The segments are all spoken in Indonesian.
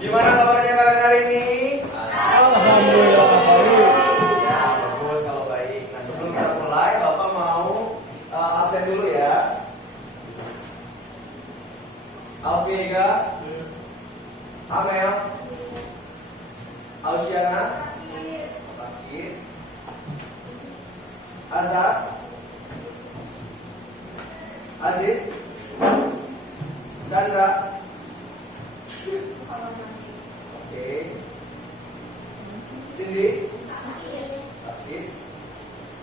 Gimana kabarnya kalian hari ini? Alhamdulillah baik. Ya, bagus kalau baik. Nah, sebelum kita mulai, Bapak mau absen dulu ya. Alfiega, Amel, Ausiana, Sakit, Azhar, Aziz, Chandra. Oke. Cindy, Sakit,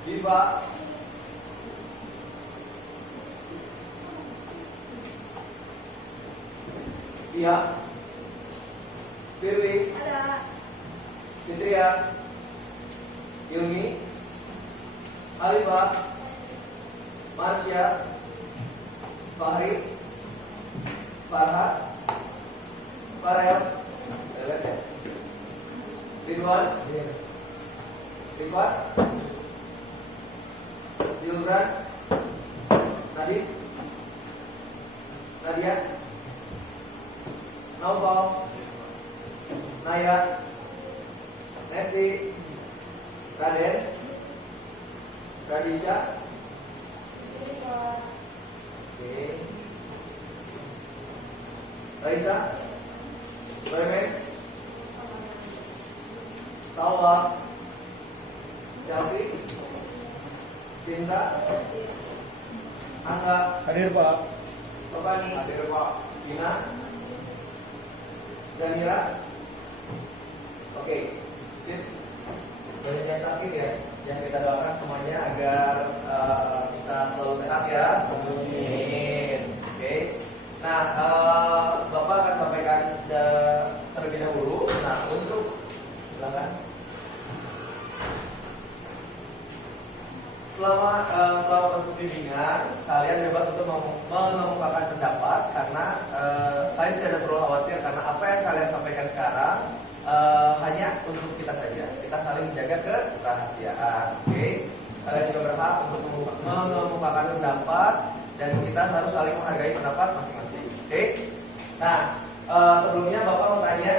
Diva, Tia, Firly, Fitria, Ilmi, Alifah, Marsha, Fahri, Farhat, Farel, Ridwan, Rifat, Yulran, Nadif, Nadia, Naufal, Naya, Nesi, Raden, Radisha. Oke. Raisa, Raymond, Salwa, Chelsea, Sinta, Angga, Hadir Pak. Topani, hadir Pak, Dina, Zanira. Oke, sip. Banyak yang sakit ya, yang kita doakan semuanya agar bisa selalu sehat ya. Amin. Oke. Nah, Bapak akan sampaikan terlebih dahulu. Nah, untuk silakan. Selama proses bimbingan, kalian bebas untuk mengemukakan pendapat karena kalian tidak perlu khawatir karena apa yang kalian sampaikan sekarang hanya untuk kita saja. Kita saling menjaga kerahasiaan. Oke. Kalian juga berhak untuk mengemukakan pendapat dan kita harus saling menghargai pendapat masing-masing. Oke. Nah, sebelumnya Bapak mau tanya,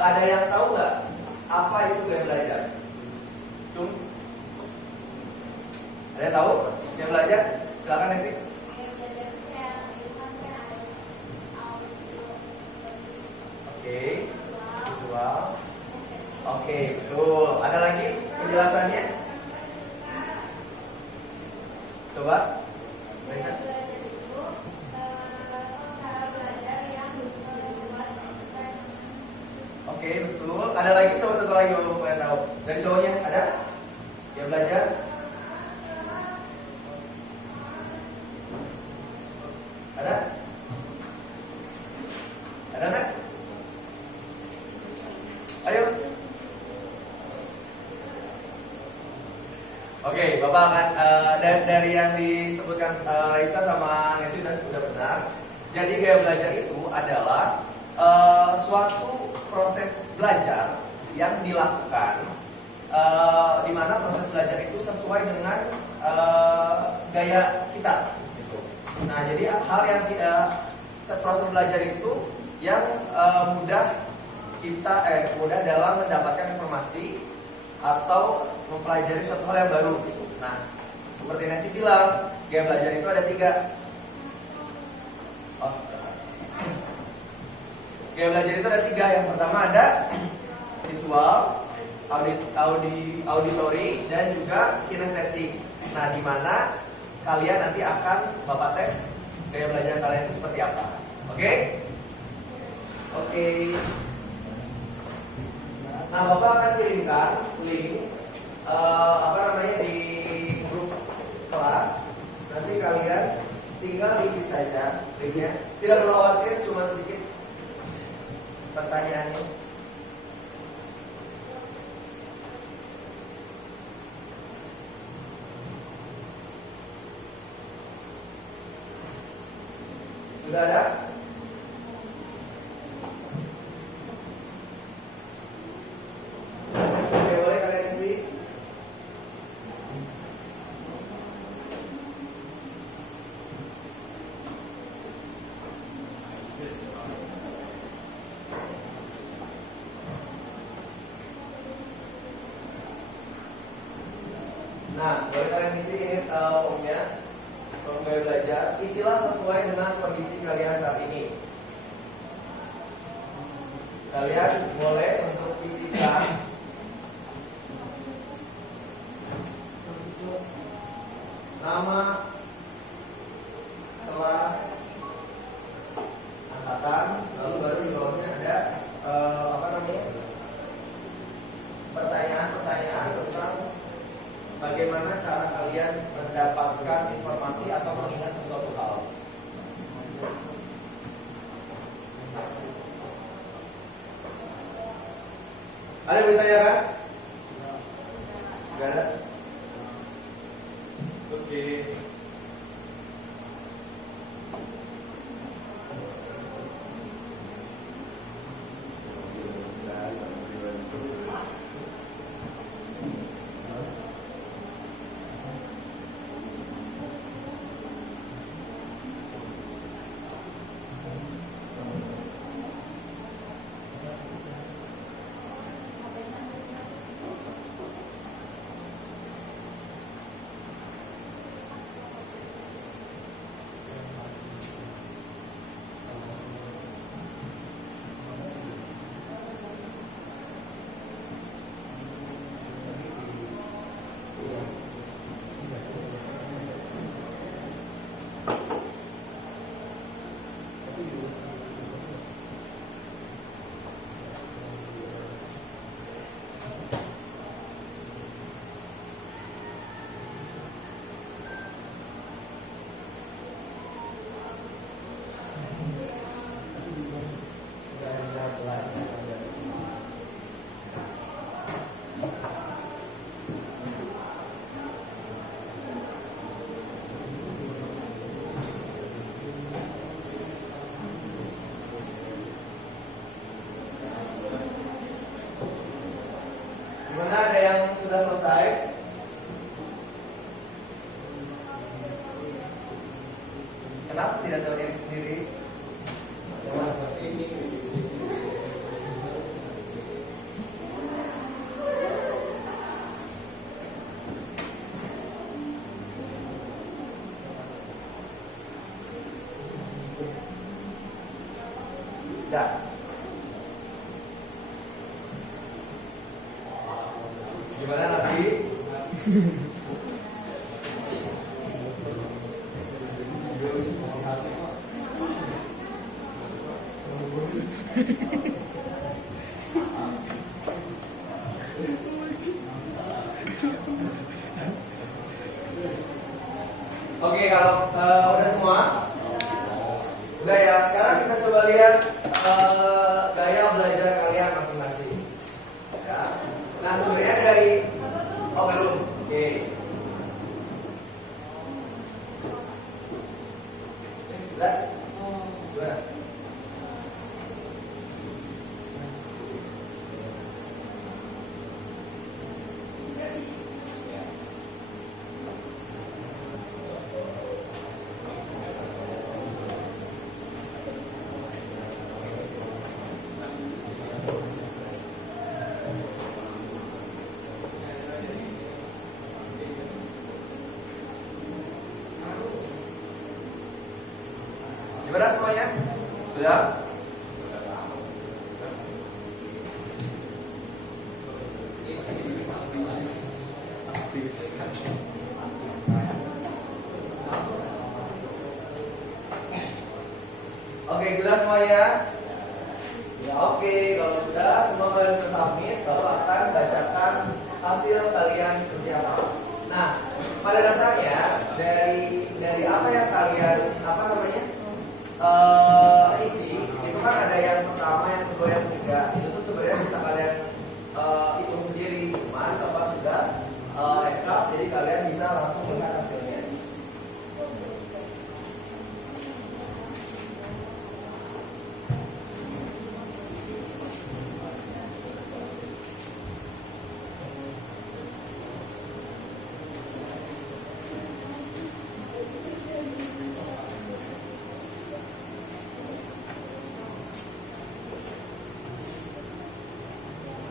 ada yang tahu nggak apa itu gaya belajar? Cung? Ada yang tahu? Yang belajar? Silakan Nesi. Oke. Visual. Oke, betul. Ada lagi penjelasannya? Coba. Raisa. Oke, betul. Ada lagi sama satu lagi Bapak pengen tahu. Dari cowoknya ada? Yang belajar? Ada? Ada enggak? Ayo. Oke, Bapak akan dari yang disebutkan Raisa sama Nesi udah benar. Jadi gaya belajar itu adalah suatu proses belajar yang dilakukan di mana proses belajar itu sesuai dengan gaya kita. Gitu. Nah, jadi hal yang proses belajar itu yang mudah dalam mendapatkan informasi atau mempelajari suatu hal yang baru gitu. Nah, seperti Nesi bilang, gaya belajar itu ada 3. Gaya belajar itu ada 3. Yang pertama ada visual, auditory, dan juga kinestetik. Nah, di mana kalian nanti akan Bapak tes gaya belajar kalian itu seperti apa. Oke? Oke. Nah, Bapak akan kirimkan link di grup kelas. Nanti kalian tinggal isi saja linknya. Tidak perlu khawatir, cuma sedikit pertanyaannya. Sudah ada? Oke, boleh kalian isi. Nah, boleh kalian isi ini formnya, form gaya belajar. Isilah sesuai dengan kondisi kalian saat ini. Kalian boleh untuk isikan nama, kelas, angkatan, lalu baru di bawahnya ada pertanyaan-pertanyaan tentang bagaimana cara kalian mendapatkan informasi atau mengingat sesuatu hal. Ada yang bertanya kan? Gak ada? Oke. Gimana, ada yang sudah selesai? Kenapa tidak tahu diri sendiri? Ya. Gimana nanti? Oke, kalau udah semua, udah ya. Sekarang kita coba lihat gaya belajar kalian masing-masing. Ya. Nah, sebenarnya dari belum. Oke. Udah? Udah. Gimana semuanya? Sudah? Oke, sudah semuanya? Ya, oke. Kalau sudah, semua kalian sudah submit, baru akan bacakan hasil kalian seperti apa. Nah, pada dasarnya dari apa yang kalian isi itu kan ada yang pertama, yang kedua, yang ketiga. Itu tuh sebenarnya bisa kalian hitung sendiri. Cuman kalau sudah lengkap, jadi kalian bisa langsung melihat hasilnya.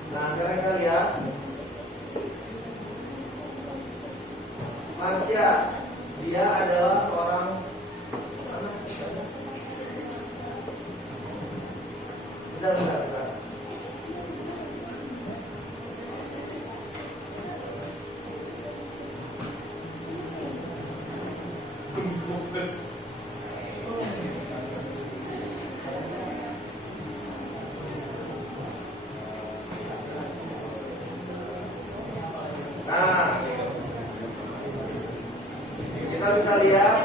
Nah, kalian lihat Marsha, dia adalah seorang bentar. Nah, kita bisa lihat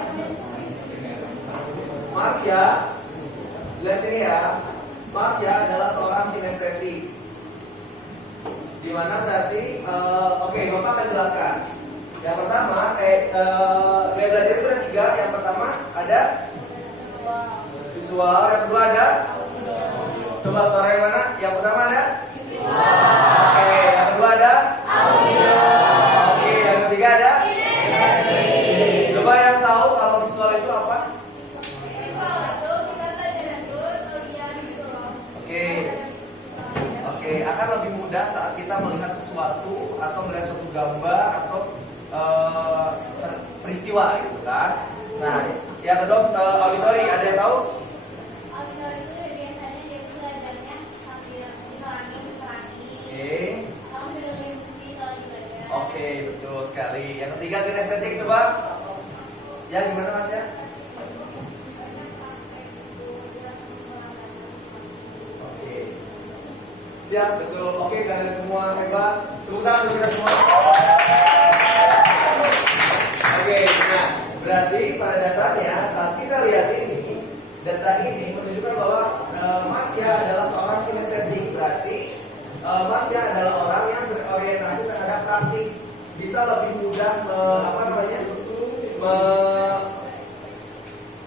Marsha, lihat ini ya. Marsha adalah seorang kinestetik. Di mana berarti, oke, Bapak akan jelaskan. Yang pertama, gaya belajar itu ada 3. Yang pertama ada visual, yang kedua ada, coba suara yang mana? Yang pertama ada oke, yang kedua ada oke, yang ketiga ada. Coba yang tahu kalau visual itu apa? Oke, oke, akan lebih mudah saat kita melihat sesuatu atau melihat suatu gambar atau peristiwa gitu kan. Nah, yang kedua auditori, ada yang tahu? Auditori itu biasanya dia tuh belajarnya sambil Oke. kamu juga musik kalau belajar. Oke, betul sekali. Yang ketiga kinestetik, coba. Ya, gimana Mas ya? Oke. Siap, betul. Oke, kalian semua hebat. Tepuk tangan untuk kita semua. Oke, nah berarti pada dasarnya saat kita lihat ini, data ini menunjukkan bahwa Marsha adalah seorang kinestetik. Berarti Marsha adalah orang yang berorientasi terhadap praktik, bisa lebih mudah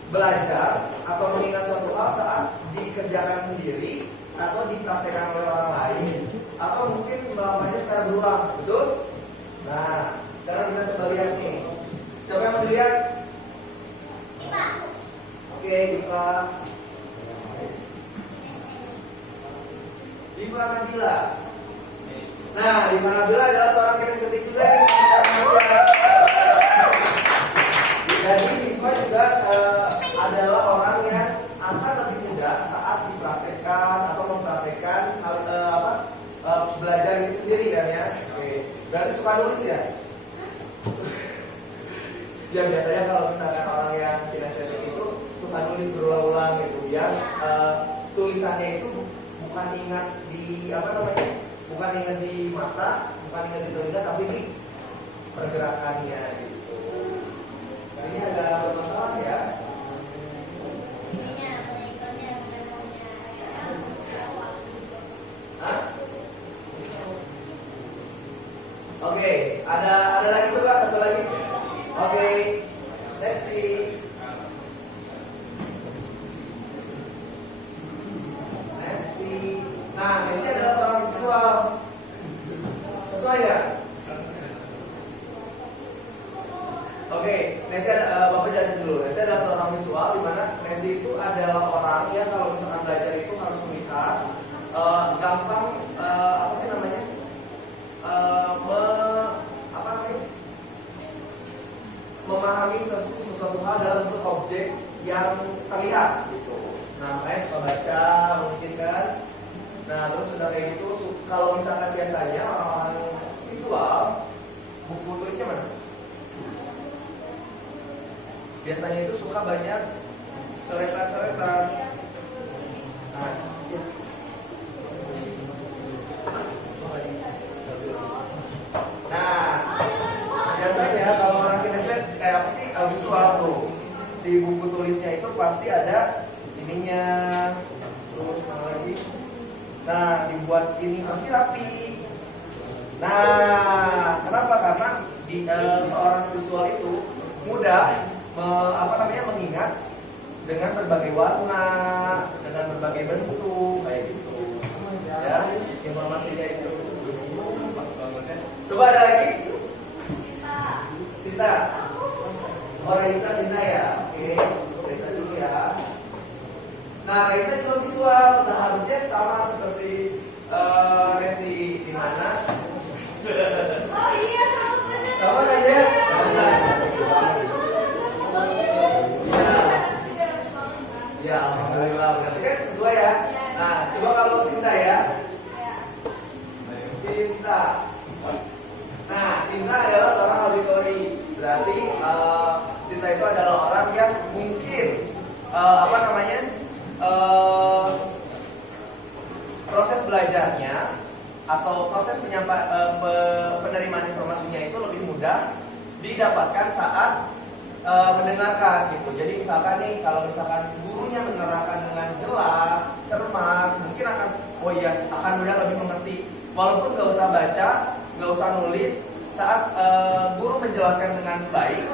belajar atau mengingat suatu hal saat dikerjakan sendiri atau dipraktekkan oleh orang lain atau mungkin melakukannya secara berulang, betul? Nah, sekarang kita coba lihat nih. Siapa yang mau dilihat? Oke, Diva Nabila. Nah, Diva Nabila adalah seorang kinestetik juga yang jadi Diva juga adalah orang yang akan lebih mudah saat dipraktekkan atau mempraktekkan belajar itu sendiri kan ya. Oke, berarti suka nulis ya? Ya biasanya kalau misalkan orang yang kinestetik itu suka nulis berulang-ulang gitu ya. Tulisannya itu bukan ingat di bukan ingat di mata, bukan ingat di telinga, tapi di pergerakannya gitu. Ini agak bermasalah ya. Hah? Oke, ada lagi coba satu lagi. Oke, let's see. Nah, Messi adalah seorang visual. Sesuai ya? Oke, Messi Bapak jelasin dulu. Messi adalah seorang visual, di mana Messi itu adalah orang yang kalau misalkan belajar itu harus melihat, gampang memahami sesuatu hal dalam bentuk objek yang terlihat gitu. Nah, makanya suka baca mungkin kan. Nah, terus sudah kayak gitu, kalau misalkan biasanya orang-orang visual, buku tulisnya mana? Biasanya itu suka banyak coretan-coretan. Nah, ya. Nah, biasanya kalau orang kinestetik kayak apa sih visual tuh, si buku tulisnya itu pasti ada ininya, terus mana lagi? Nah, dibuat ini pasti rapi. Nah, kenapa? Karena seorang visual itu mudah mengingat dengan berbagai warna, dengan berbagai bentuk kayak gitu. Ya, informasinya itu. Pas banget ya. Coba ada lagi? Sinta. Oh, Raisa, Sinta ya. Oke, Raisa dulu ya. Nah, Raisa juga visual. Nah, harusnya sama seperti Messi di mana? Oh iya, kamu benar. Sama kan ya? proses belajarnya atau proses penerimaan informasinya itu lebih mudah didapatkan saat mendengarkan gitu. Jadi misalkan nih, kalau misalkan gurunya menerangkan dengan jelas, cermat, mungkin akan mudah lebih mengerti. Walaupun nggak usah baca, nggak usah nulis, saat guru menjelaskan dengan baik,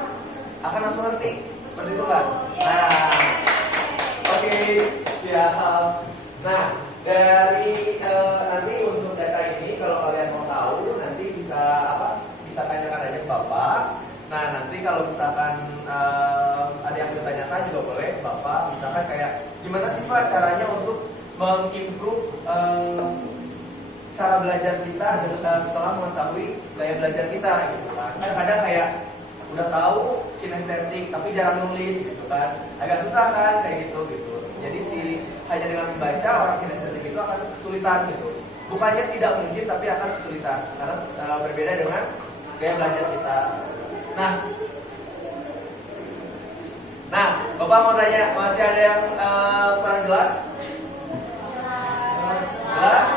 akan langsung ngerti. Seperti itu kan? Nah, oke, siap. Nah, dari nanti untuk data ini, kalau kalian mau tahu, nanti bisa bisa tanyakan aja ke Bapak. Nah, nanti kalau misalkan ada yang bertanyakan juga boleh Bapak. Misalkan kayak gimana sih Pak caranya untuk mengimprove cara belajar kita setelah mengetahui gaya belajar kita gitu kan. Kadang kayak udah tahu kinestetik tapi jarang nulis gitu kan. Agak susah kan kayak gitu. Jadi hanya dengan membaca orang kinestetik itu akan kesulitan gitu. Bukannya tidak mungkin tapi akan kesulitan karena berbeda dengan gaya belajar kita. Nah, Bapak mau tanya, masih ada yang kurang jelas? Jelas?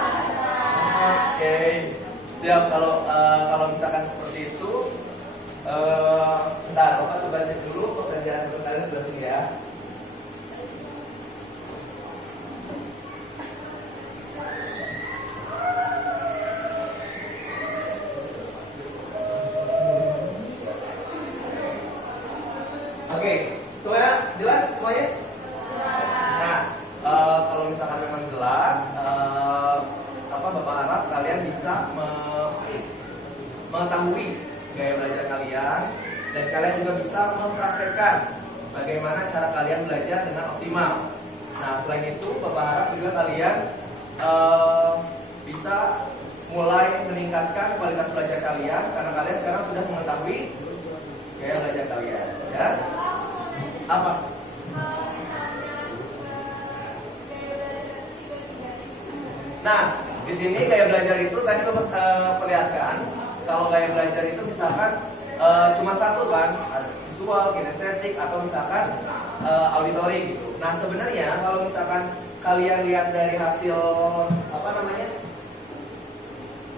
Oke, siap. Kalau misalkan seperti itu, bentar, Bapak coba cek dulu pekerjaan kalian sebelah sini ya. Oke, semuanya jelas semuanya? Nah, kalau misalkan memang jelas, Bapak harap kalian bisa mengetahui gaya belajar kalian dan kalian juga bisa mempraktekkan bagaimana cara kalian belajar dengan optimal. Nah, selain itu, Bapak harap juga kalian bisa mulai meningkatkan kualitas belajar kalian karena kalian sekarang sudah mengetahui gaya belajar kalian, ya. Apa? Nah, di sini gaya belajar itu tadi Bapak perlihatkan kalau gaya belajar itu misalkan cuma satu kan, visual, kinestetik atau misalkan auditory gitu. Nah, sebenarnya kalau misalkan kalian lihat dari hasil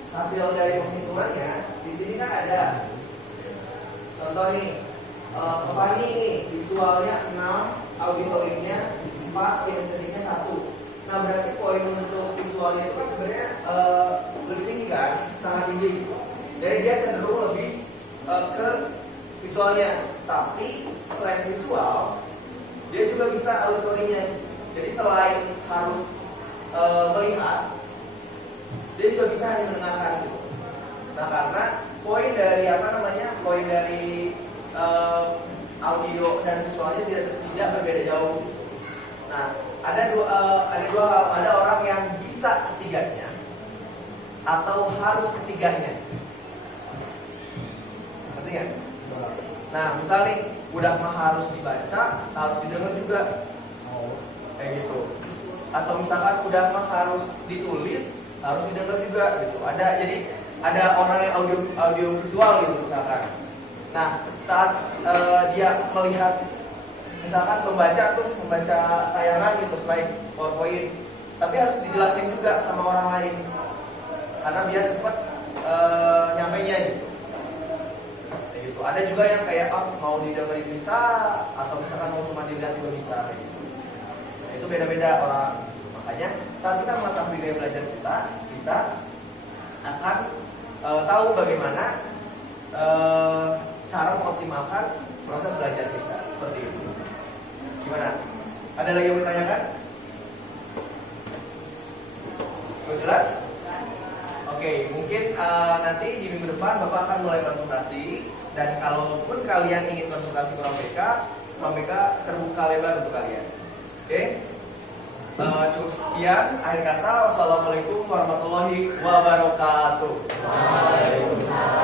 hasil dari penghitungannya, di sini kan ada contoh nih, Fani nih visualnya 6, auditorinya 4, kinestetiknya 1. Nah, berarti poin untuk visualnya itu sebenarnya lebih tinggi kan, sangat tinggi. Jadi dia cenderung lebih ke visualnya. Tapi selain visual, dia juga bisa auditorinya. Jadi selain harus melihat, dia juga bisa hanya mendengarkan gitu. Nah, karena poin dari audio dan visualnya tidak berbeda jauh. Nah, ada orang yang bisa ketiganya atau harus ketiganya. Ngerti nggak? Nah, misalnya udah mah harus dibaca, harus didengar juga, kayak gitu. Atau misalkan udah mah harus ditulis, harus didengar juga, gitu. Jadi ada orang yang audio visual gitu misalkan. Nah, saat dia melihat, misalkan membaca tayangan gitu selain PowerPoint, tapi harus dijelasin juga sama orang lain karena biar cepat nyampainya gitu. Gitu. Ada juga yang kayak mau didengerin bisa, atau misalkan mau cuma dilihat juga bisa gitu. Nah, itu beda-beda orang. Makanya saat kita mengetahui gaya belajar kita akan tahu bagaimana cara mengoptimalkan proses belajar kita seperti itu. Gimana? Ada lagi yang mau ditanyakan? Jelas? Oke, mungkin nanti di minggu depan Bapak akan mulai konsultasi. Dan kalaupun kalian ingin konsultasi ke Ruang BK terbuka lebar untuk kalian. Oke? Cukup sekian. Akhir kata, wassalamualaikum warahmatullahi wabarakatuh. Waalaikumsalam.